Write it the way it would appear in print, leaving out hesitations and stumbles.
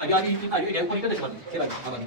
아니, 이거 내고 보니까 되지 마. 제발, 가만히.